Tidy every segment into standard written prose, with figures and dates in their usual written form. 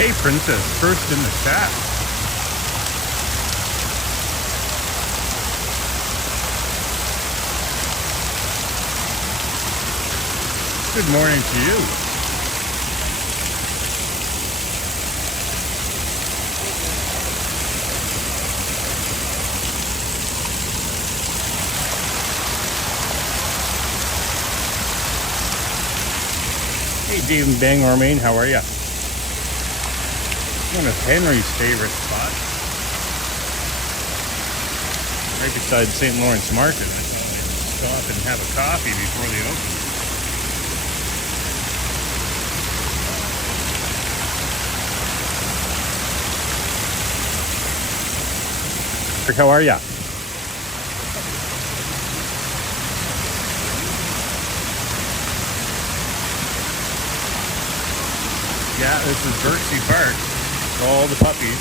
Hey, Princess, first in the chat. Good morning to you. Hey, Dave and Bangor, Maine, how are ya? One of Henry's favorite spots, right beside St. Lawrence Market. I thought I'd stop and have a coffee before they open. How are ya? Yeah, this is Berksey Park. All the puppies.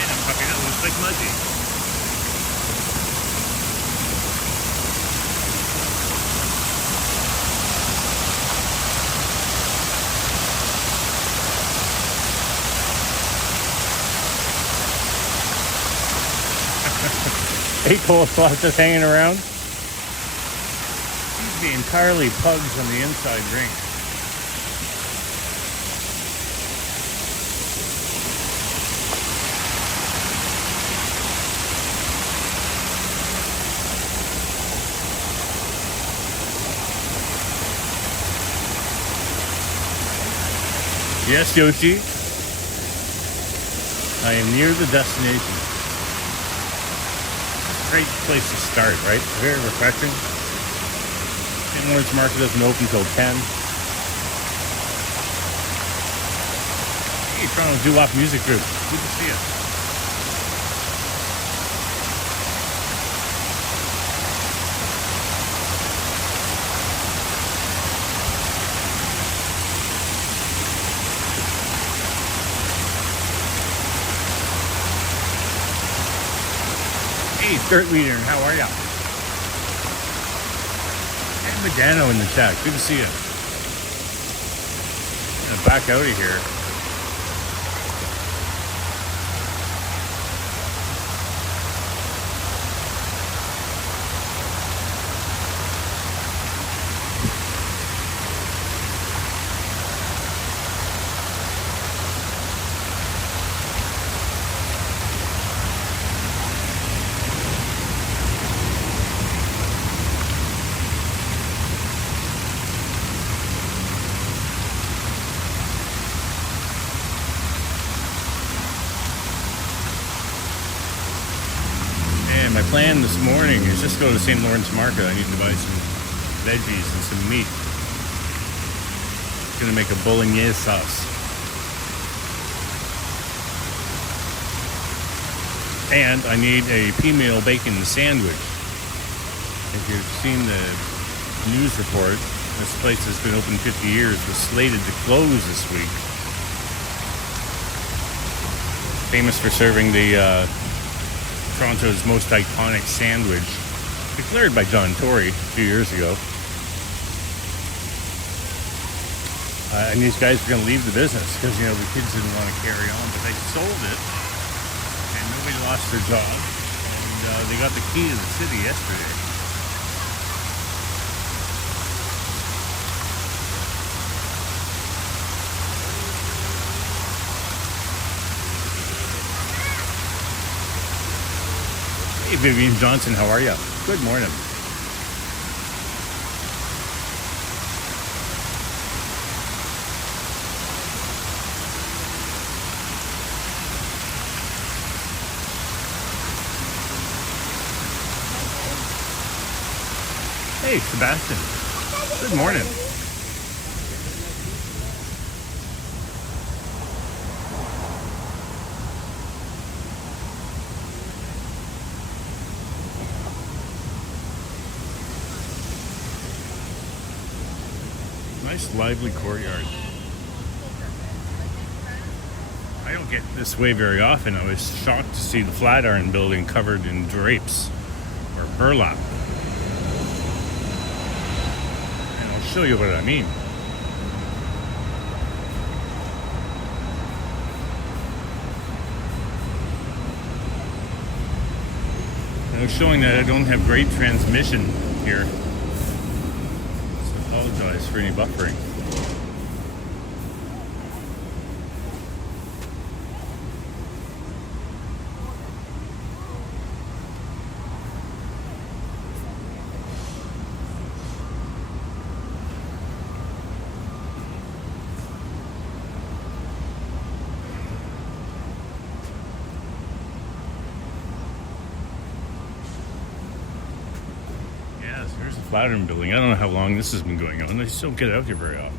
And a puppy that looks like Muzzy. Hey, coleslaw just hanging around. Seems to be entirely pugs on the inside ring. Yes, Yoshi. I am near the destination. Great place to start, right? Very refreshing. St. Lawrence Market doesn't open until 10. Hey, Toronto Doo-Wop Music Group. Good to see you. Hey, Dirt Leader, how are ya? And Medano in the chat. Good to see you. I'm gonna back out of here. My plan this morning is just go to St. Lawrence Market. I need to buy some veggies and some meat. I'm gonna make a bolognese sauce. And I need a Peameal bacon sandwich. If you've seen the news report, this place has been open 50 years, was slated to close this week. Famous for serving the Toronto's most iconic sandwich, declared by John Tory a few years ago. And these guys are going to leave the business because, you know, the kids didn't want to carry on, but they sold it and nobody lost their job. And they got the key to the city yesterday. Hey, Vivian Johnson, how are you? Good morning. Hey, Sebastian. Good morning. Nice lively courtyard. I don't get this way very often. I was shocked to see the Flatiron building covered in drapes or burlap. And I'll show you what I mean. was showing that I don't have great transmission here. So I apologize for any buffering. Here's the Flatiron building. I don't know how long this has been going on. I just don't get out here very often.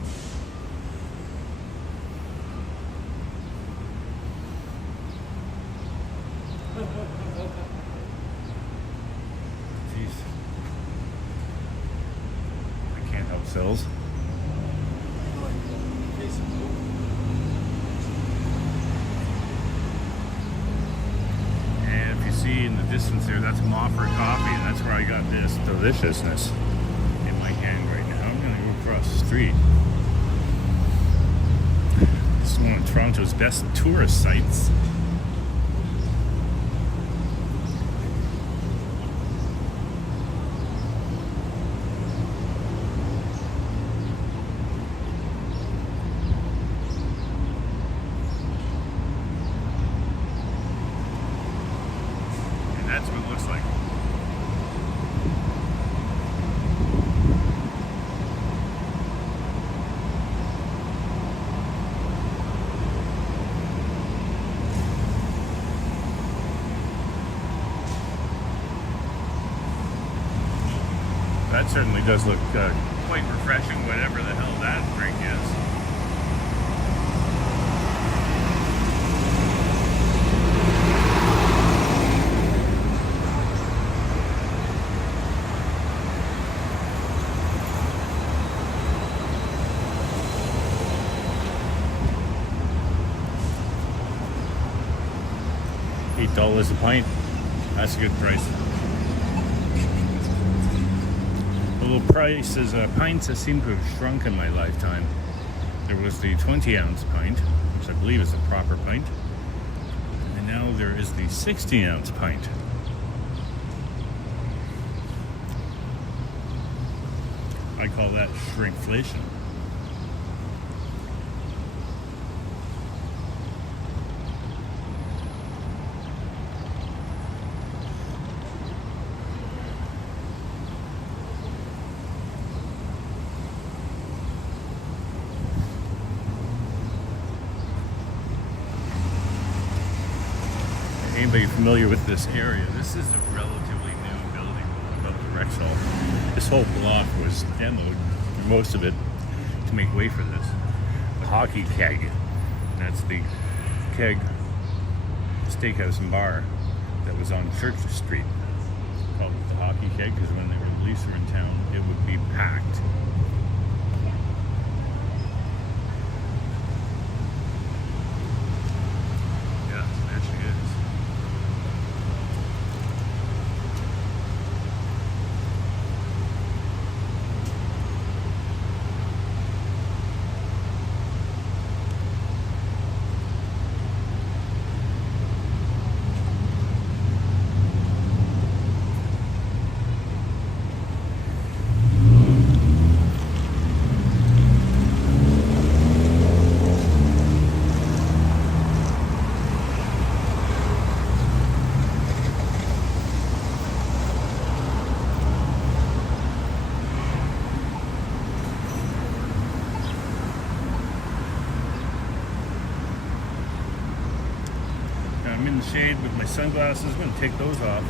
Jeez. I can't help cells. See in the distance there, that's Mofford Coffee, and that's where I got this deliciousness in my hand right now. I'm gonna go across the street. This is one of Toronto's best tourist sites. That's what it looks like. That certainly does look quite refreshing, whatever the hell that drink is. $8 a pint. That's a good price. The little prices, pints that seem to have shrunk in my lifetime. There was the 20-ounce pint, which I believe is a proper pint. And now there is the 60-ounce pint. I call that shrinkflation. Anybody familiar with this area? This is a relatively new building above the Rexall. This whole block was demoed, most of it, to make way for this. The Hockey Keg. That's the keg steakhouse and bar that was on Church Street. Called it the Hockey Keg because when they were Leafs were in town, it would be packed. I'm in the shade with my sunglasses. I'm going to take those off.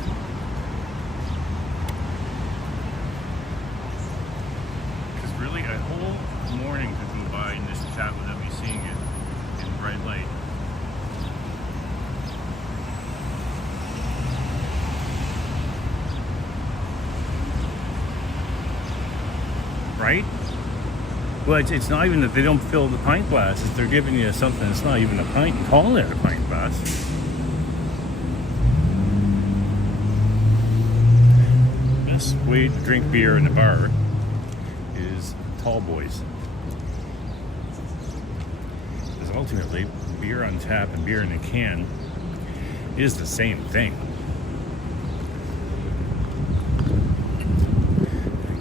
Because really, a whole morning could go by in this chat without me seeing it in bright light. Right? Well, it's not even that they don't fill the pint glasses. They're giving you something that's not even a pint and calling it a pint glass. Best way to drink beer in a bar is tall boys. Because ultimately, beer on tap and beer in a can is the same thing.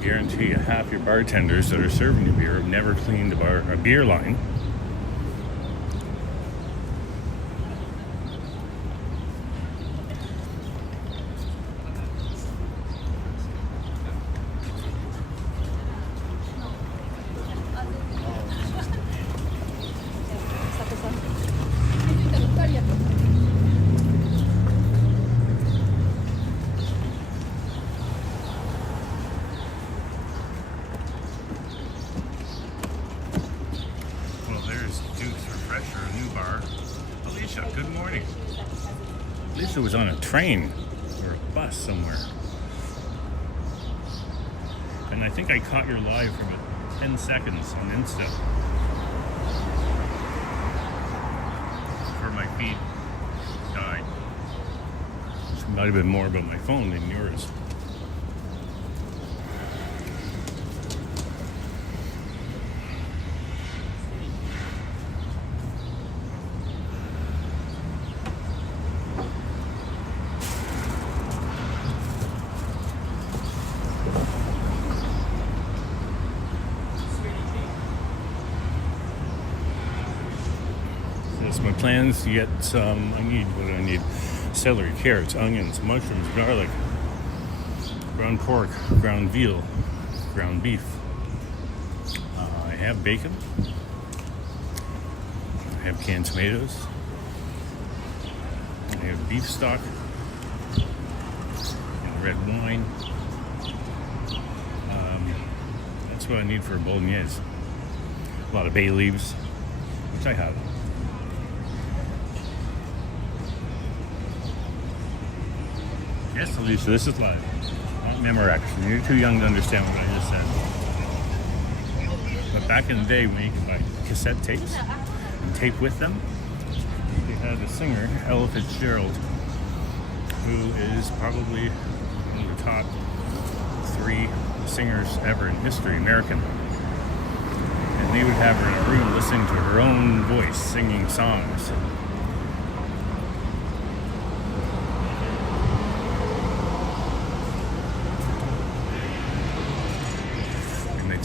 guarantee you half your bartenders that are serving you beer have never cleaned a beer line. Good morning. Lisa was on a train or a bus somewhere. And I think I caught your live from it 10 seconds on Insta. Before my feed died. It might have been more about my phone than yours. My plans to get some, what do I need? Celery, carrots, onions, mushrooms, garlic, ground pork, ground veal, ground beef. I have bacon. I have canned tomatoes. I have beef stock and red wine. That's what I need for a bolognese. A lot of bay leaves, which I have. Yes, Alicia, this is live. Not Memorex. You're too young to understand what I just said. But back in the day, when you could buy cassette tapes and tape with them, they had a singer, Ella Fitzgerald, who is probably one of the top 3 singers ever in history, American. And they would have her in a room listening to her own voice singing songs.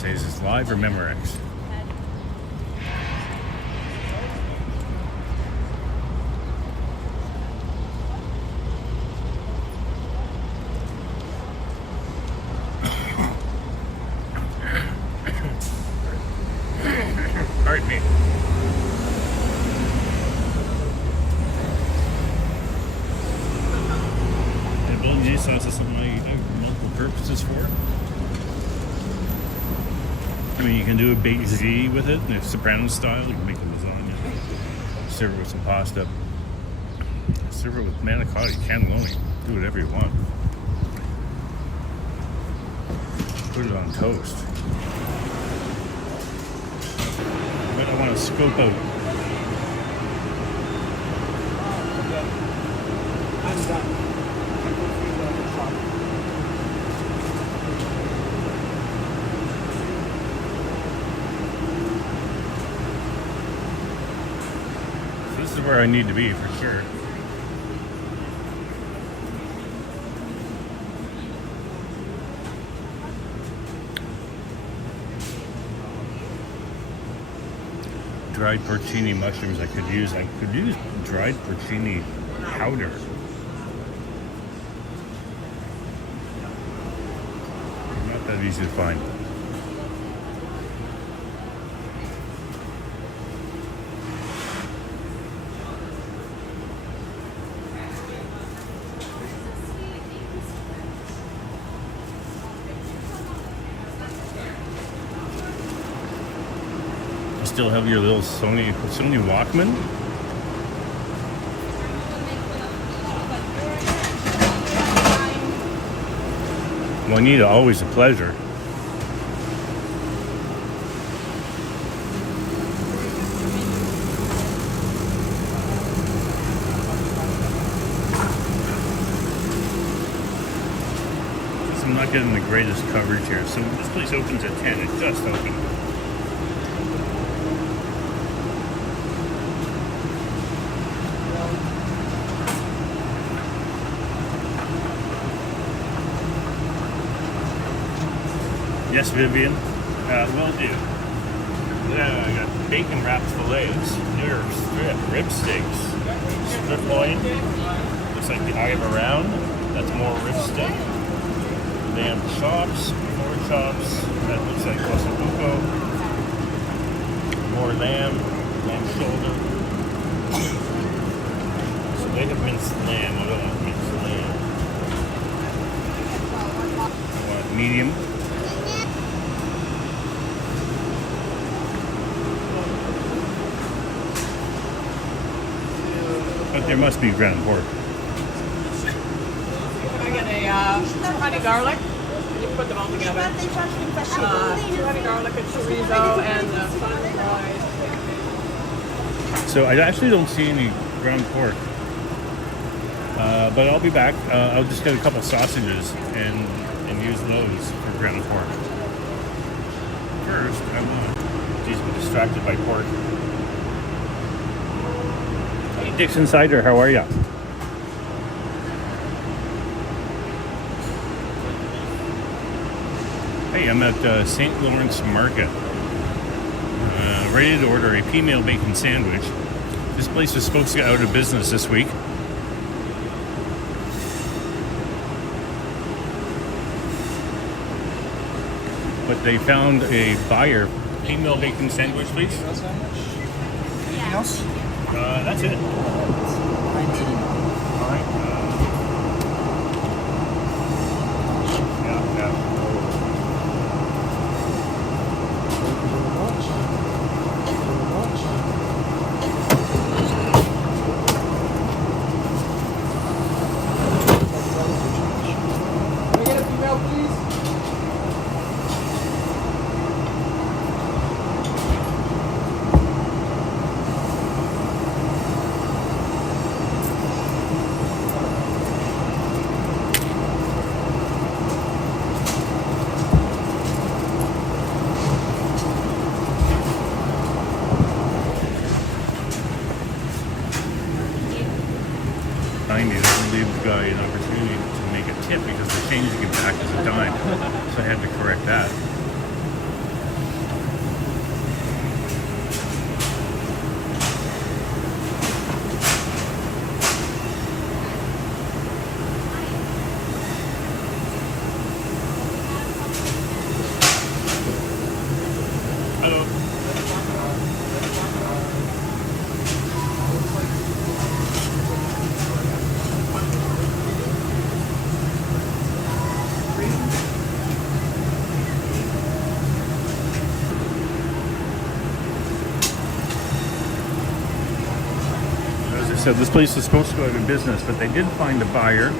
Is this live or Memorex? Pardon me. And bolognese sauce is something I have multiple purposes for. I mean, you can do a baked ziti with it, and if soprano style, you can make a lasagna, serve it with some pasta, serve it with manicotti, cannelloni, do whatever you want. Put it on toast. But I want to scope out. I'm done. This is where I need to be for sure. Dried porcini mushrooms I could use. I could use dried porcini powder. Not that easy to find. Still have your little Sony Walkman. Well, Anita, always a pleasure. I'm not getting the greatest coverage here. So this place opens at 10. It just opened. Yes, Vivian. Will do. Yeah, I got bacon wrapped fillets, near strip, rib steaks, strip loin. Looks like the eye of a round. That's more rib steak. Lamb chops, more chops. That looks like ossobuco. More lamb shoulder. So they have minced lamb. I don't want minced lamb. I want medium. But there must be ground pork. I get a honey garlic. You put them all together. Honey garlic and chorizo and fun fries. So I actually don't see any ground pork. But I'll be back. I'll just get a couple sausages and use those for ground pork. First, I want. Geez, I'm distracted by pork. Hey, Dixon Cider, how are ya? Hey, I'm at St. Lawrence Market. Ready to order a Peameal bacon sandwich. This place was supposed to get out of business this week. But they found a buyer. Peameal bacon sandwich, please. Anything else? That's it. Alright. Yeah. Can we get a female, please? Doesn't leave the guy an opportunity to make a tip because they're changing it back as a dime. So I had to correct that. Hello. As I said, this place was supposed to go out of business, but they did find a buyer.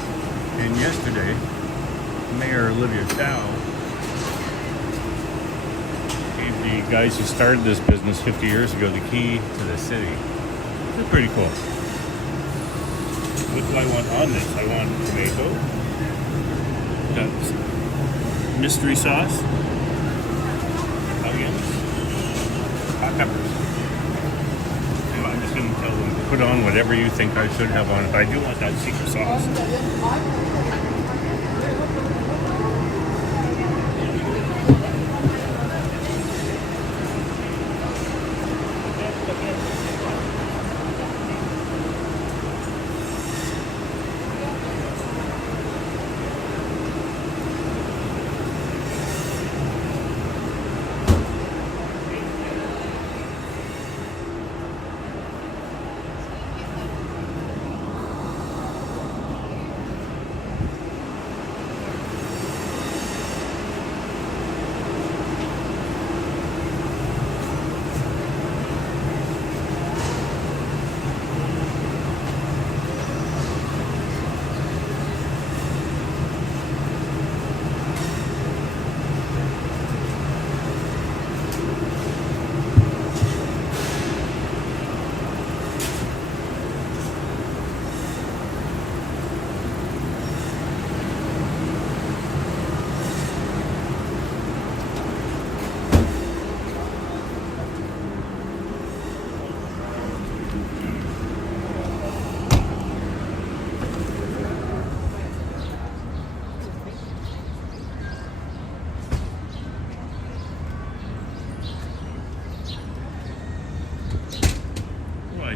And yesterday, Mayor Olivia Chow gave the guys who started this business 50 years ago the key to the city. It's pretty cool. What do I want on this? I want tomato, got mystery sauce, onions, hot peppers. And I'm just going to tell them, put on whatever you think I should have on it. But I do want that secret sauce.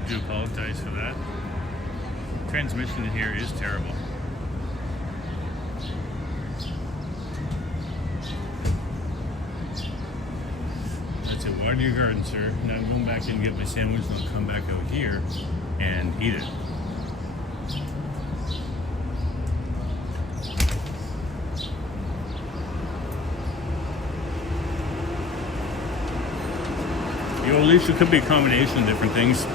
do apologize for that. Transmission here is terrible. That's it. Water your garden, sir. Now I'm going back in and get my sandwich, and I'll come back out here and eat it. The old leash could be a combination of different things.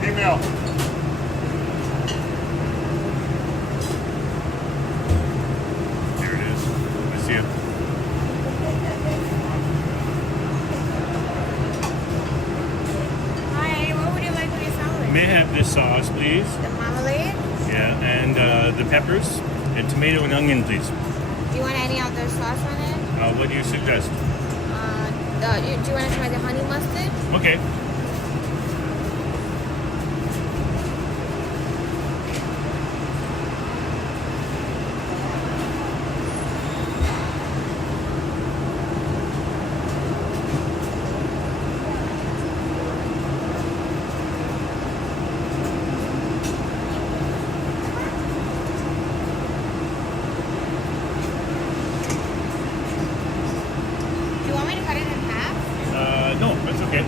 Peameal. There it is. I see it. Hi, what would you like for your salad? May I have this sauce, please? The marmalade? Yeah, and the peppers and tomato and onion, please. Do you want any other sauce on it? What do you suggest? Do you want to try the honey mustard? Okay. Do you want me to cut it in half? No, that's okay.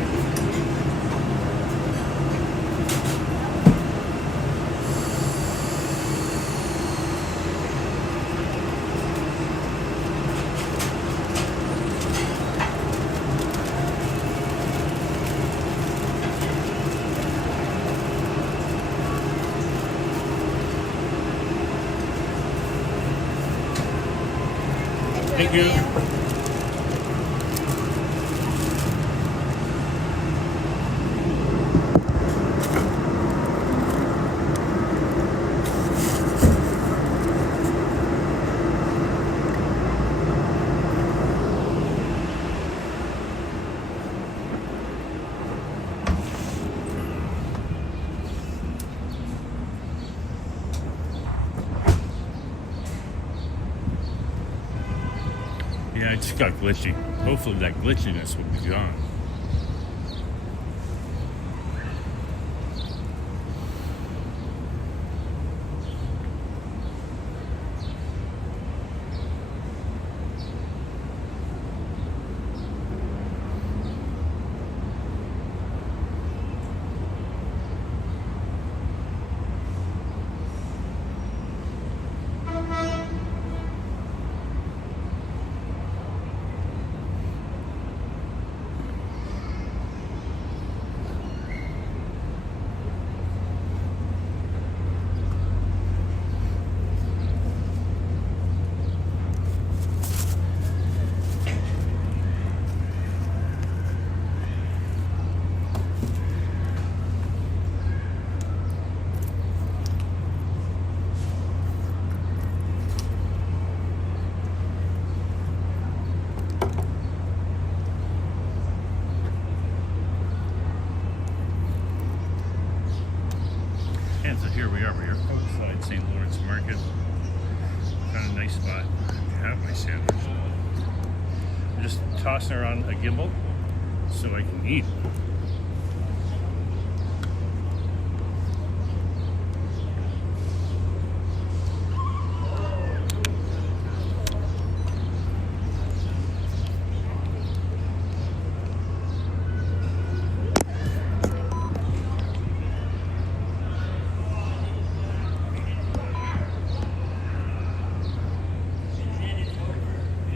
Thank you. Yeah, it just got glitchy. Hopefully that glitchiness will be gone. And so here we are. We are outside St. Lawrence Market. Found a nice spot to have my sandwich. I'm just tossing around a gimbal so I can eat.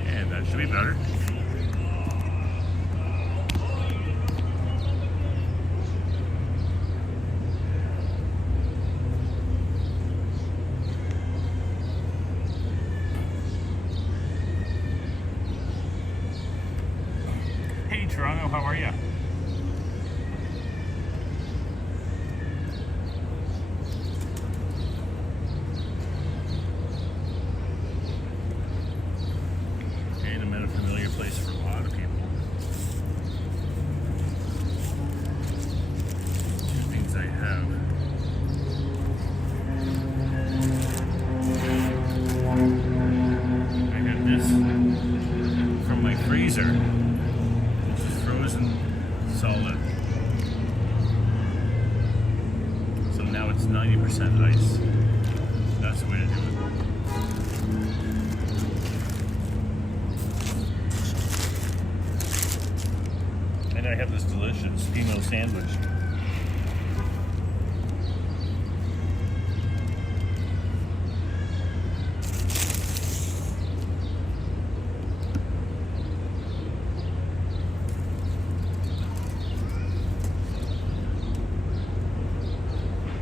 And that should be better. Hey Toronto, how are you? And I'm at a familiar 90% ice. That's the way to do it. And I have this delicious Peameal sandwich.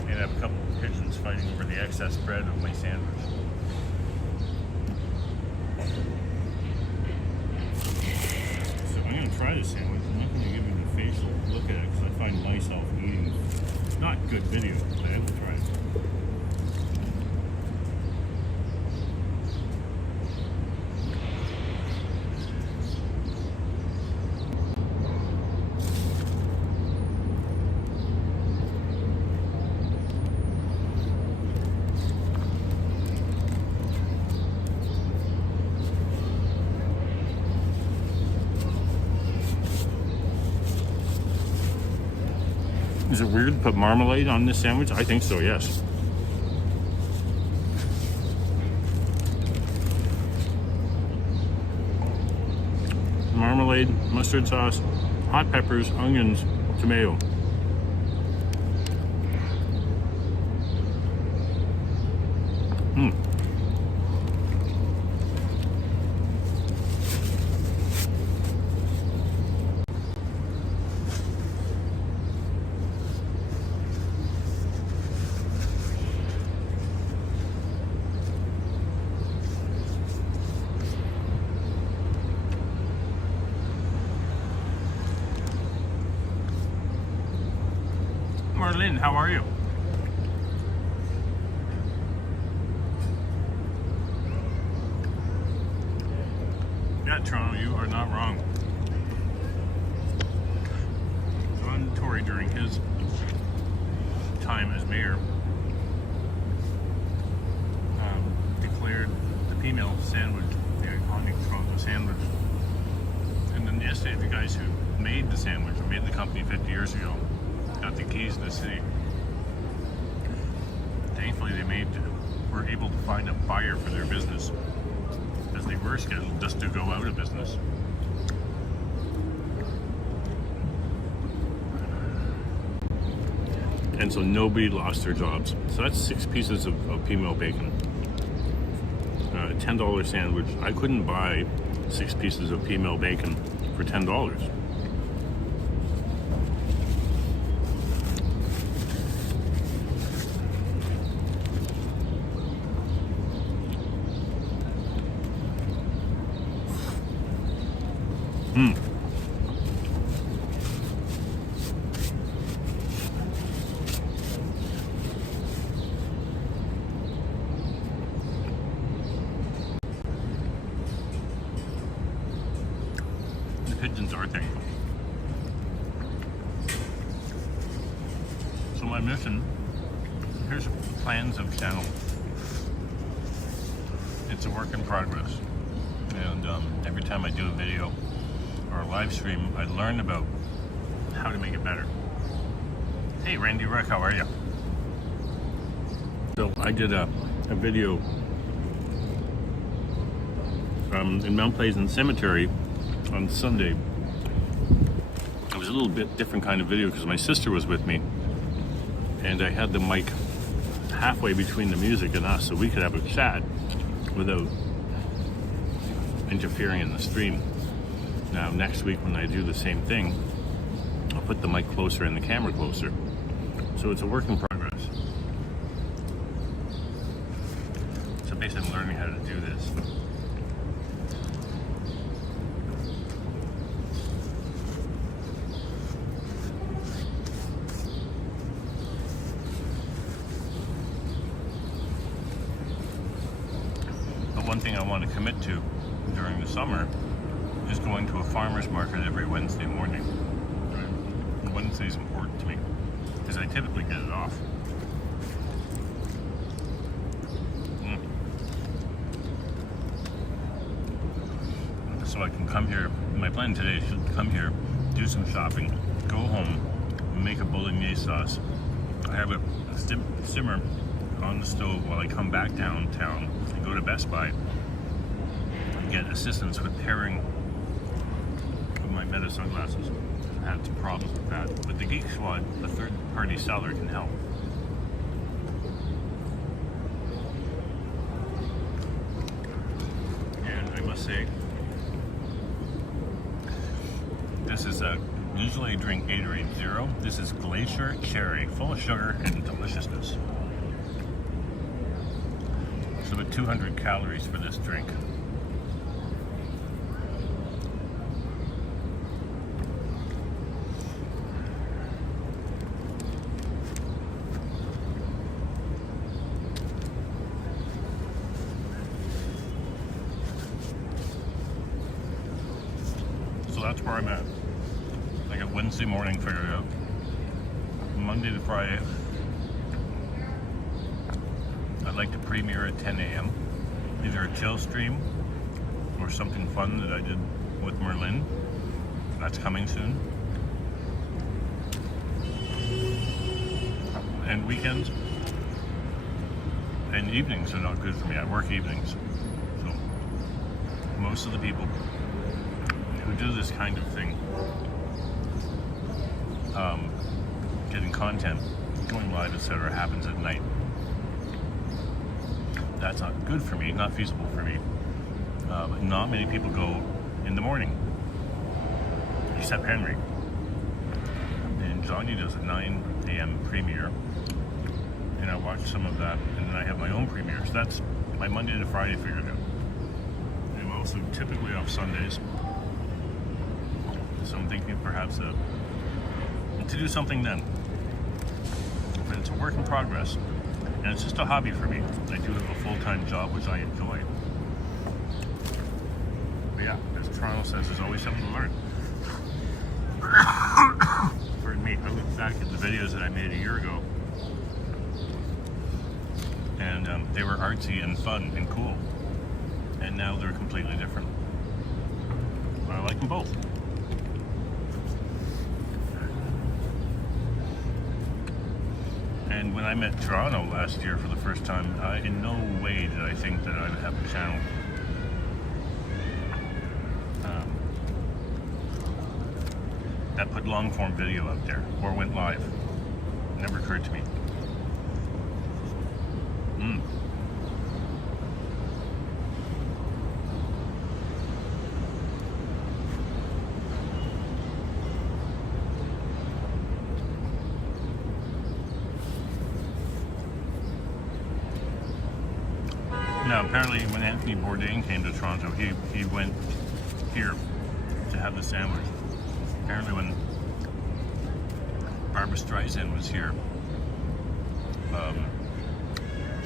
And I have a couple of pigeons fighting over the excess bread of my sandwich. So I'm going to try this sandwich. I'm not going to give you the facial look at it because I find myself eating not good video, but I have to try it. Is it weird to put marmalade on this sandwich? I think so, yes. Marmalade, mustard sauce, hot peppers, onions, tomato. Marlene, how are you? Yeah, Toronto, you are not wrong. Ron Tory, during his time as mayor, declared the Peameal sandwich the iconic Toronto sandwich. And then yesterday, the guys who made the sandwich, or made the company 50 years ago, got the keys to the city. Thankfully, were able to find a buyer for their business, as they were scheduled just to go out of business. And so nobody lost their jobs. So that's 6 pieces of Peameal bacon. $10 sandwich. I couldn't buy 6 pieces of Peameal bacon for $10. The pigeons are thankful. So my mission, here's plans of channel. It's a work in progress. And every time I do a video or a live stream, I learn about how to make it better. Hey, Randy Rick, how are you? So I did a video in Mount Pleasant Cemetery on Sunday. It was a little bit different kind of video because my sister was with me, and I had the mic halfway between the music and us so we could have a chat without interfering in the stream. Now next week when I do the same thing, I'll put the mic closer and the camera closer. So it's a work in progress. So basically I'm learning how to do this. But one thing I want to commit to during the summer is going to a farmer's market every Wednesday morning. Right? Wednesday is important to me because I typically get it off. So I can come here. My plan today is to come here, do some shopping, go home, make a bolognese sauce. I have a to simmer on the stove while I come back downtown and go to Best Buy and get assistance with pairing of my Meta sunglasses. I had some problems with that. But the Geek Squad, a third-party seller, can help. And I must say, this is usually I drink Gatorade Zero. This is Glacier Cherry, full of sugar and deliciousness. It's about 200 calories for this drink. So that's where I'm at. I got Wednesday morning figured out. Monday to Friday, I'd like to premiere at 10 a.m. Either a chill stream or something fun that I did with Merlin. That's coming soon. And weekends and evenings are not good for me. I work evenings. So most of the people who do this kind of thing, getting content, going live, etc., happens at night. That's not good for me, not feasible for me. But not many people go in the morning, except Henry. And Johnny does a 9 a.m. premiere, and I watch some of that, and then I have my own premiere. So that's my Monday to Friday figured out. I'm also typically off Sundays, so I'm thinking perhaps to do something then. But it's a work in progress, and it's just a hobby for me. I do have a full-time job, which I enjoy. But yeah, as Toronto says, there's always something to learn. Pardon me, I look back at the videos that I made a year ago, and they were artsy and fun and cool. And now they're completely different. But I like them both. And when I met Toronto last year for the first time, in no way did I think that I would have a channel. That put long form video out there or went live. It never occurred to me. Now, apparently, when Anthony Bourdain came to Toronto, he went here to have the sandwich. Apparently, when Barbara Streisand was here,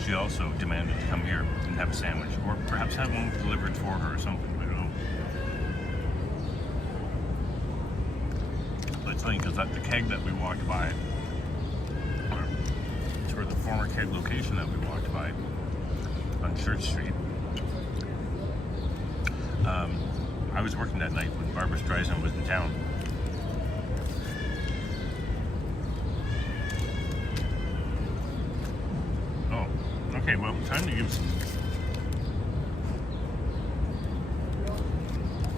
she also demanded to come here and have a sandwich, or perhaps have one delivered for her or something. I don't know. But it's funny because the keg that we walked by, or the former keg location that we walked by, on Church Street. I was working that night when Barbara Streisand was in town. Oh, okay, well, time to give some.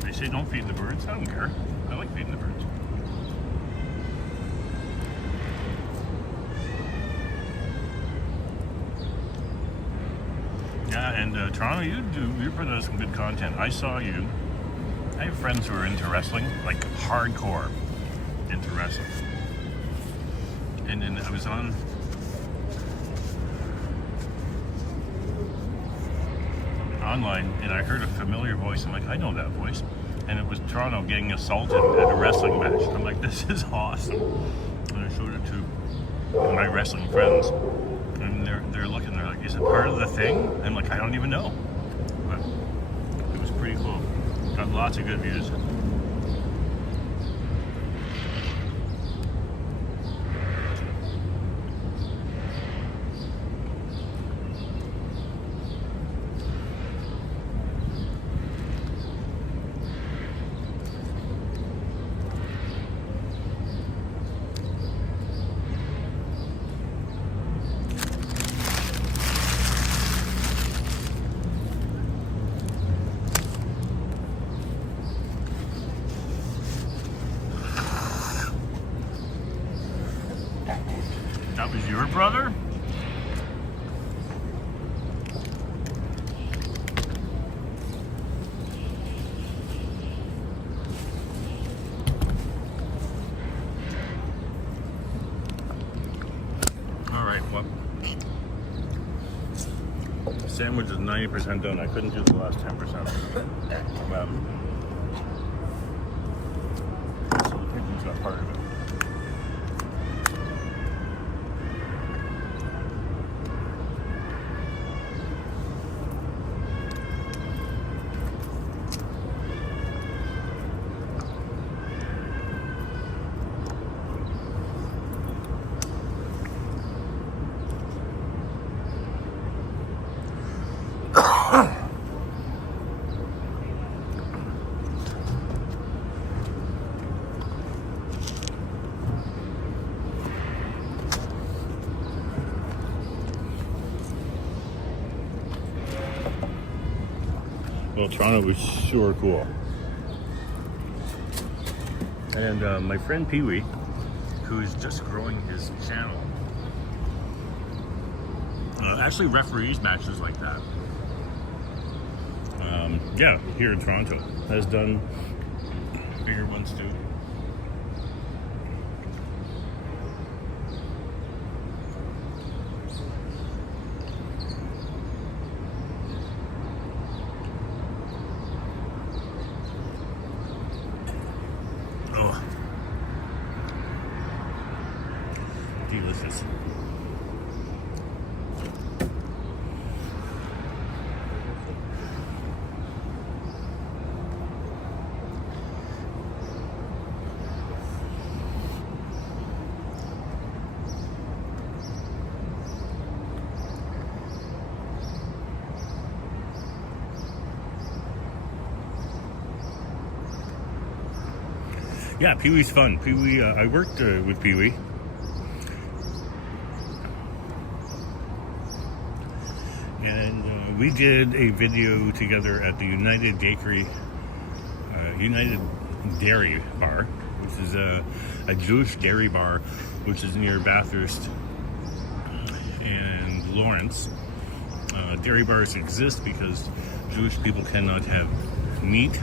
They say don't feed the birds. I don't care. I like feeding the birds. Yeah, and Toronto, you put out some good content. I saw you. I have friends who are into wrestling, like hardcore into wrestling. And then I was on online, and I heard a familiar voice. I'm like, I know that voice. And it was Toronto getting assaulted at a wrestling match. I'm like, this is awesome. And I showed it to my wrestling friends. And they're looking, they're like, is it part of the thing? I'm like, I don't even know. But it was pretty cool. Got lots of good views. brother. All right, well, the sandwich is 90% done. I couldn't do the last 10%. So the picking's not part of it. Well, Toronto was sure cool. And my friend Pee Wee, who's just growing his channel, actually referees matches like that. Yeah, here in Toronto. Has done bigger ones too. Oh, delicious. Yeah, Pee Wee's fun. Pee Wee, I worked with Pee Wee. And we did a video together at the United Dairy Bar, which is a Jewish dairy bar, which is near Bathurst and Lawrence. Dairy bars exist because Jewish people cannot have meat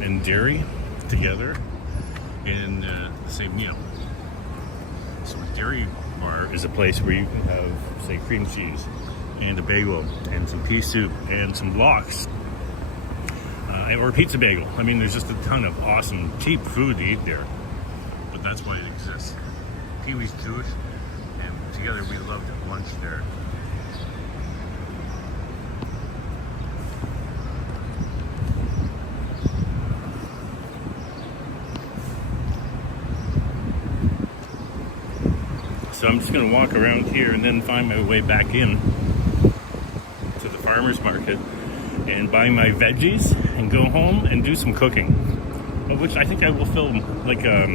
and dairy together in the same meal. So a dairy bar is a place where you can have, say, cream cheese and a bagel and some pea soup and some lox, or a pizza bagel. I mean, there's just a ton of awesome, cheap food to eat there. But that's why it exists. Pee Wee's Jewish, and together we loved lunch there. So I'm just going to walk around here and then find my way back in to the farmer's market and buy my veggies and go home and do some cooking, of which I think I will film like a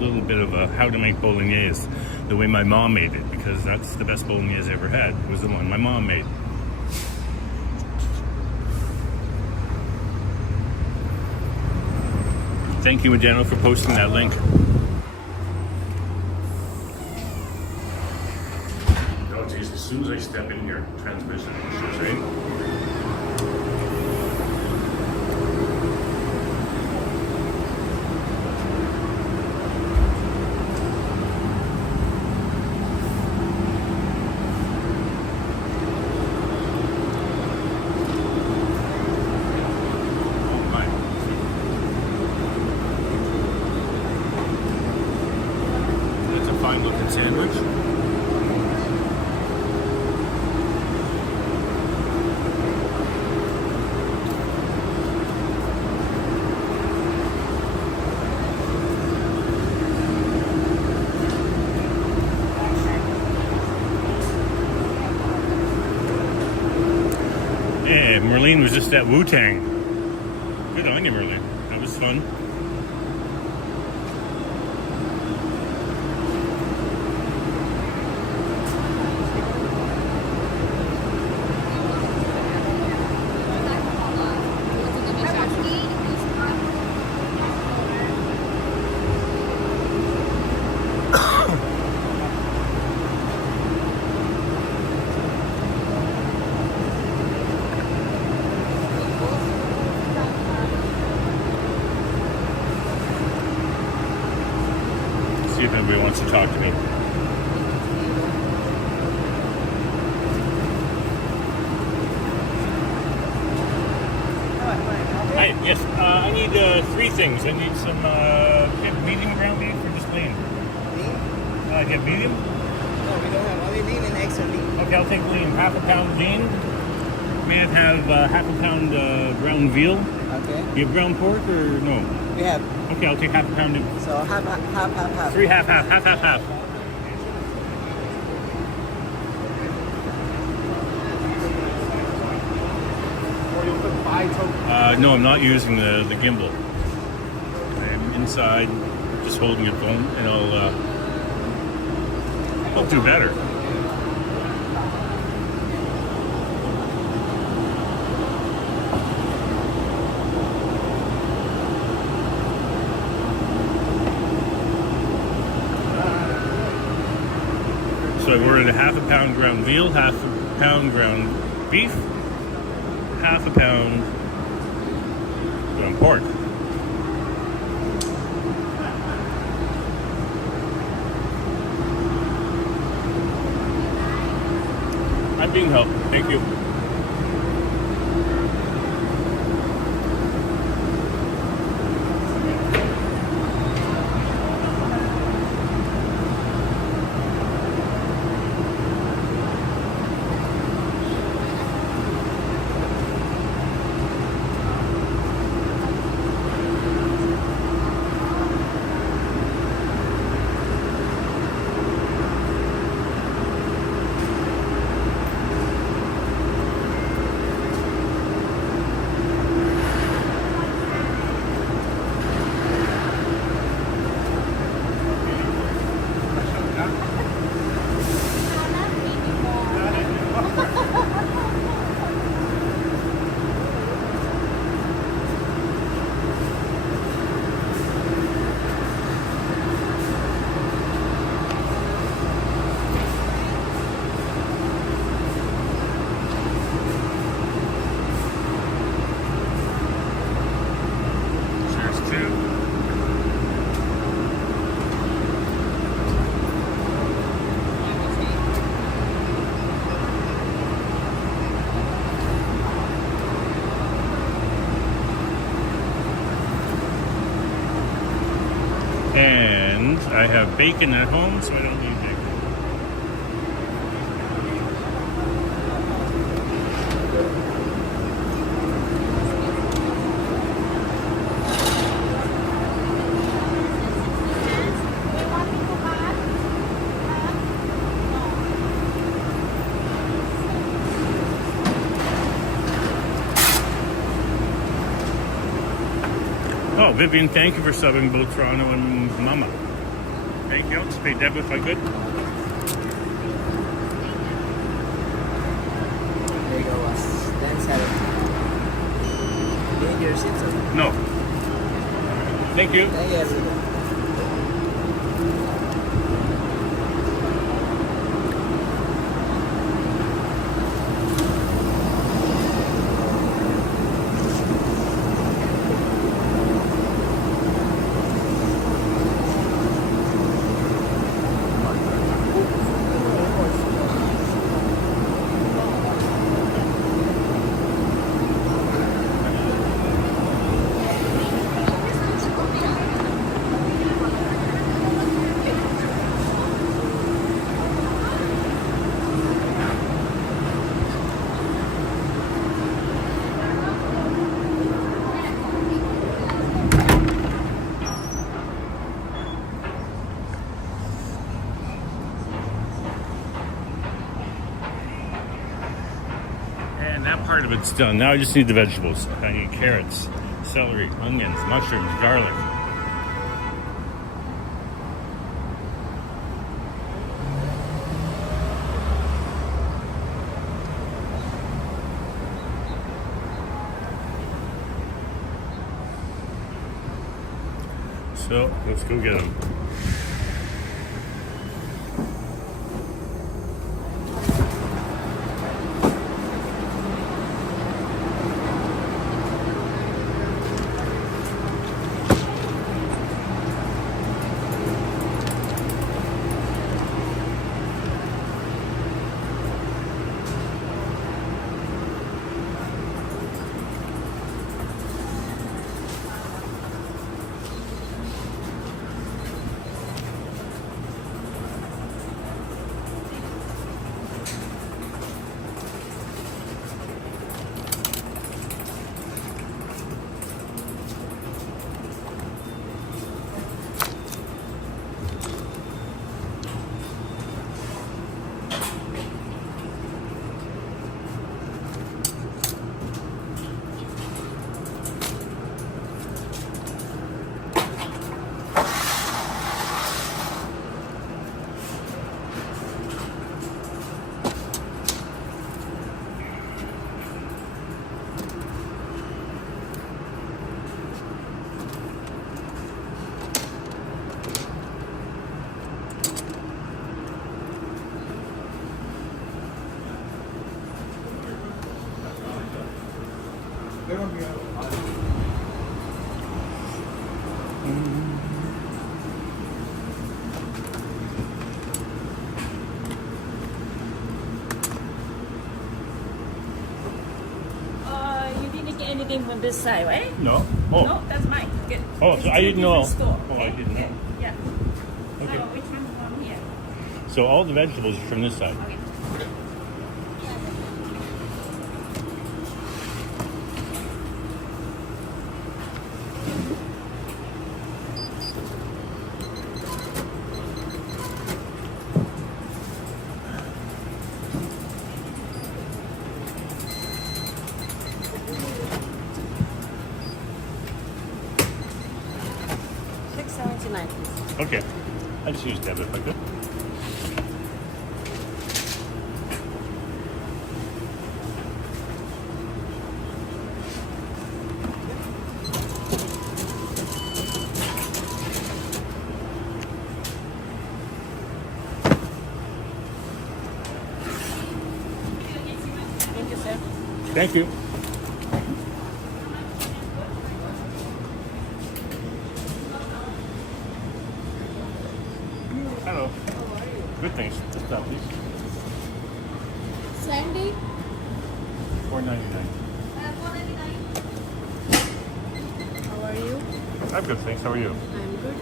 little bit of a how to make bolognese the way my mom made it, because that's the best bolognese I ever had, was the one my mom made. Thank you, Adano, for posting that link. As soon as I step in here, transmission issues, right? Oh my. That's a fine looking sandwich. Yeah, Merlene was just at Wu-Tang. Good on you, Merlene. That was fun. three things. I need some get medium ground beef or just lean. Lean? Get medium. No, we don't have only lean and extra lean. Okay, I'll take lean. Half a pound lean. May I have half a pound ground veal? Okay. You have ground pork or no? We have. Okay, I'll take half a pound. So half. Three half. No, I'm not using the gimbal. I'm inside, just holding your phone, and I'll do better. So I ordered a half a pound ground veal, half a pound ground beef, half a pound ground pork. I'm being helped. Thank you. And I have bacon at home, so I don't need bacon. Oh, Vivian, thank you for subbing both Toronto and Mama. Thank you. I'll just pay debit if I could. There you go, then 7. You need your seats or? No. Thank you. Thank you, everyone. And that part of it's done. Now I just need the vegetables. I need carrots, celery, onions, mushrooms, garlic. So let's go get them. You didn't get anything from this side, right? No. Oh. No, that's mine. Get, Oh, it's so I two didn't know. different store, Oh, I okay? didn't know. Yeah. Okay. So which one from here? So all the vegetables are from this side. Okay. $6.79, please. Okay. I just use debit if I could. Thank you, sir. Thank you. Hello. Good things. Stop, please. Sandy? $4.99. How are you? I'm good, thanks. How are you? I'm good.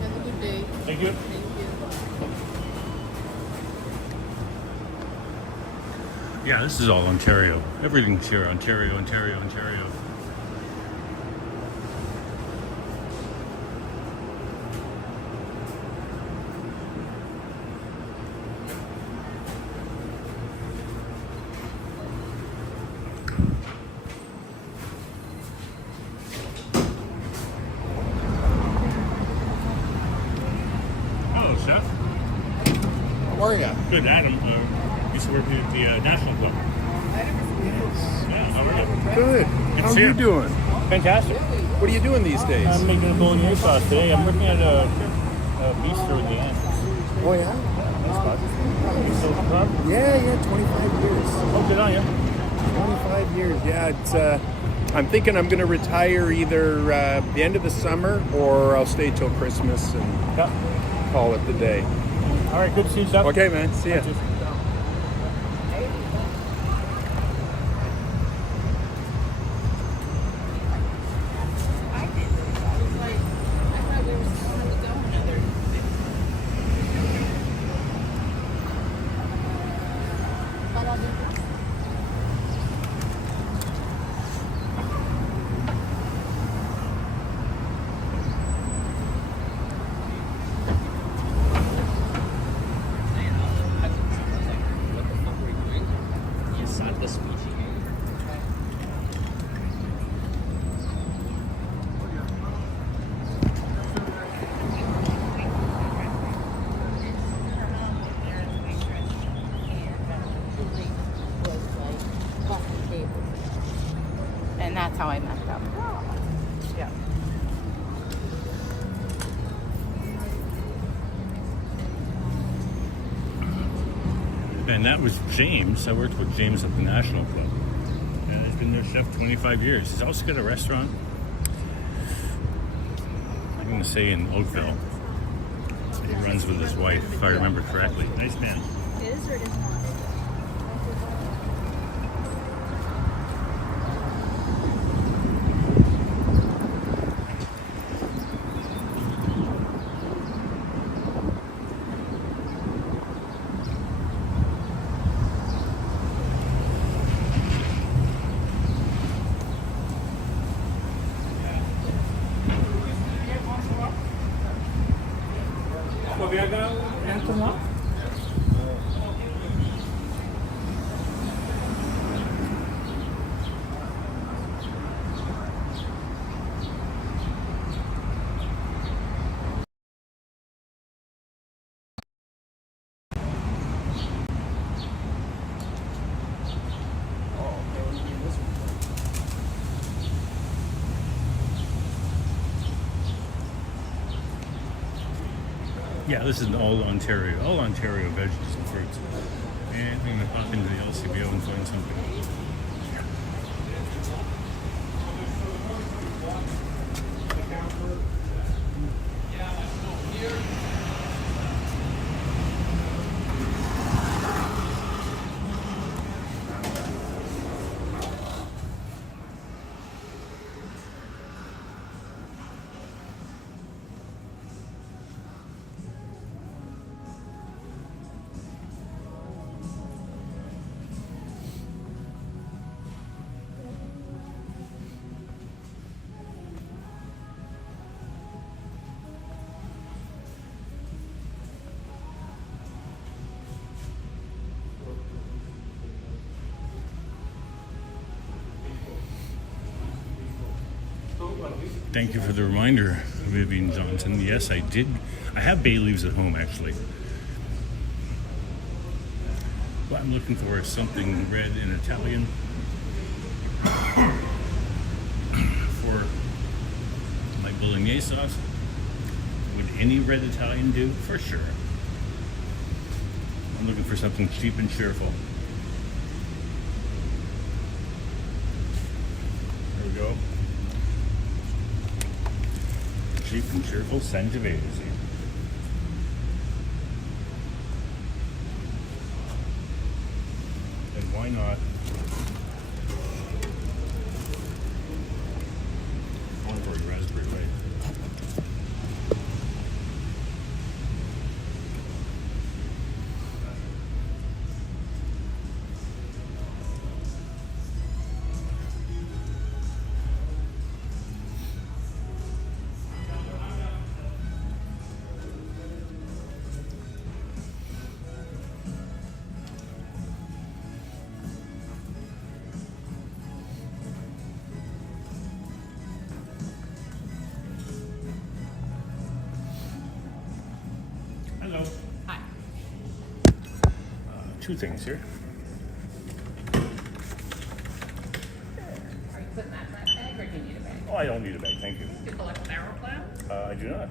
Have a good day. Thank you. Thank you. Yeah, this is all Ontario. Everything's here. Ontario, Ontario, Ontario. Hello, Chef. How are you? Good, Adam. Used to work at the National Club. Yeah, how are you? Good. to How see are you you. doing? Fantastic. What are you doing these days? I'm making a bolognese sauce today. I'm working at a bistro in the end. Oh, yeah? Nice spot. You still club? Yeah, 25 years. Oh, good on you. 25 years, yeah. It's. I'm thinking I'm going to retire either the end of the summer or I'll stay till Christmas and Yeah. call it the day. All right, good to see you, Chef. Okay, man. See ya. And that's how I messed up. Yeah. And that was James. I worked with James at the National Club. And he's been their chef 25 years. He's also got a restaurant, I'm going to say in Oakville. He runs with his wife, if I remember correctly. Nice man. It is or it is not? Yeah, this is all Ontario veggies and fruits. And I'm gonna pop into the LCBO and find something. Thank you for the reminder, Vivian Johnson. Yes, I did. I have bay leaves at home, actually. What I'm looking for is something red in Italian for my bolognese sauce. Would any red Italian do? For sure. I'm looking for something cheap and cheerful. There we go. Cheap and cheerful Sangiovese. And why not? Going for a raspberry, right? Hello. Hi. Two things here. Are you putting that in that bag or do you need a bag? Oh, I don't need a bag, thank you. Do you collect barrel cloud? I do not.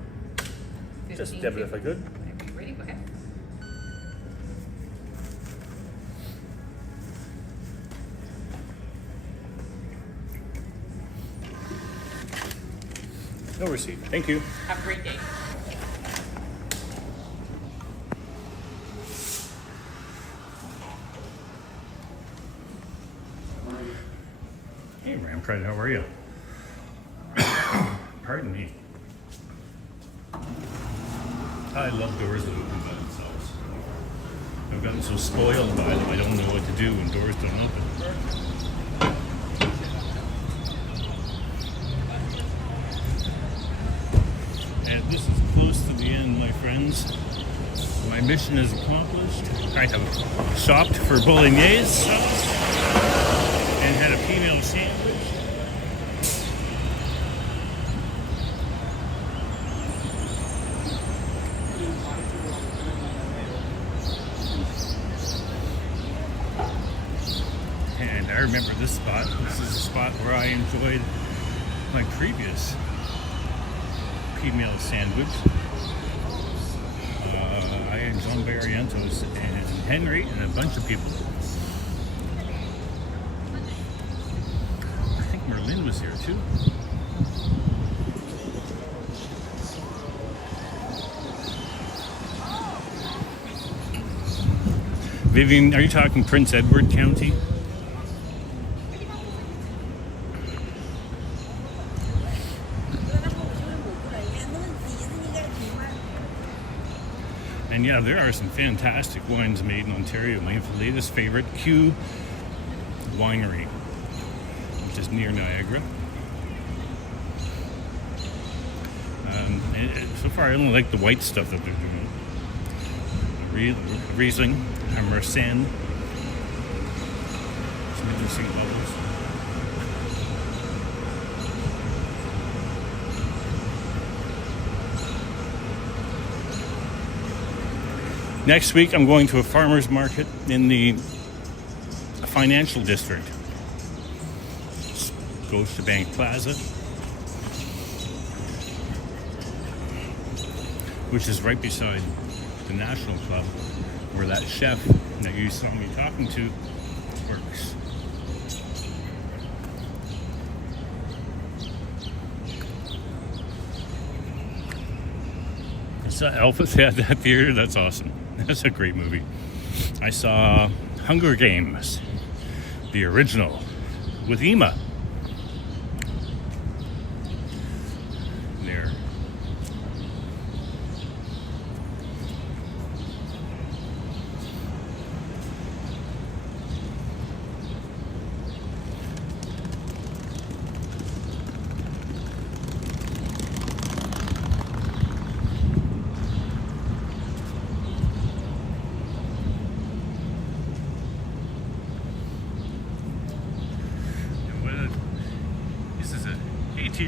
Just debit if I could. Are you ready? Go ahead. No receipt. Thank you. Have a great day. Hey, Rampride, how are you? Pardon me. I love doors that open by themselves. I've gotten so spoiled by them, I don't know what to do when doors don't open. And this is close to the end, my friends. My mission is accomplished. I have shopped for bolognese sauce and had a Peameal sandwich. And I remember this spot. This is a spot where I enjoyed my previous Peameal sandwich. I and John Barrientos and Henry and a bunch of people. I think Merlin was here too. Vivian, are you talking Prince Edward County? And yeah, there are some fantastic wines made in Ontario. My latest favorite, Q Winery, which is near Niagara. So far, I only like the white stuff that they're doing. Riesling, Mersen, some interesting levels. Next week, I'm going to a farmer's market in the financial district. Scotiabank Plaza. which is right beside the National Club, where that chef that you saw me talking to works. I saw Elvis at that theater. That's awesome. That's a great movie. I saw Hunger Games, the original, with Ema. There.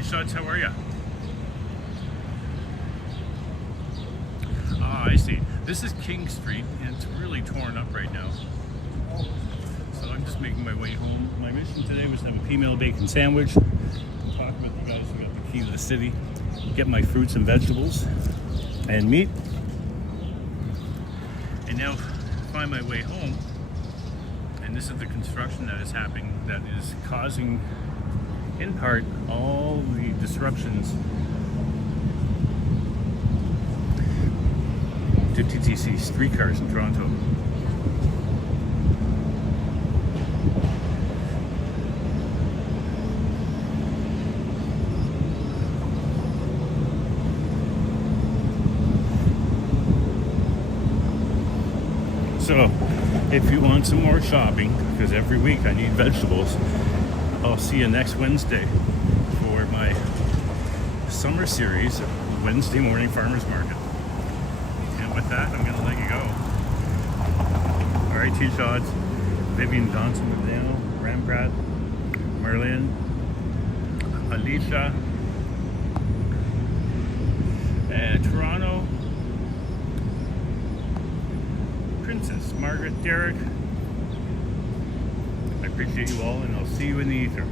Shots, how are you? Ah, I see. This is King Street, and it's really torn up right now. So I'm just making my way home. My mission today was to have a Peameal bacon sandwich, talk with the guys who got the key to the city, get my fruits and vegetables and meat, and now find my way home. And this is the construction that is happening, that is causing, in part, all the disruptions to TTC streetcars in Toronto. So, if you want some more shopping, because every week I need vegetables, I'll see you next Wednesday for my summer series, Wednesday morning farmers market. And with that, I'm going to let you go. All right, T-Shots, Vivian, Johnson, McDaniel, Ramprat, Merlin, Alicia, and Toronto, Princess, Margaret, Derek. I appreciate you all, and I'll see you in the ether.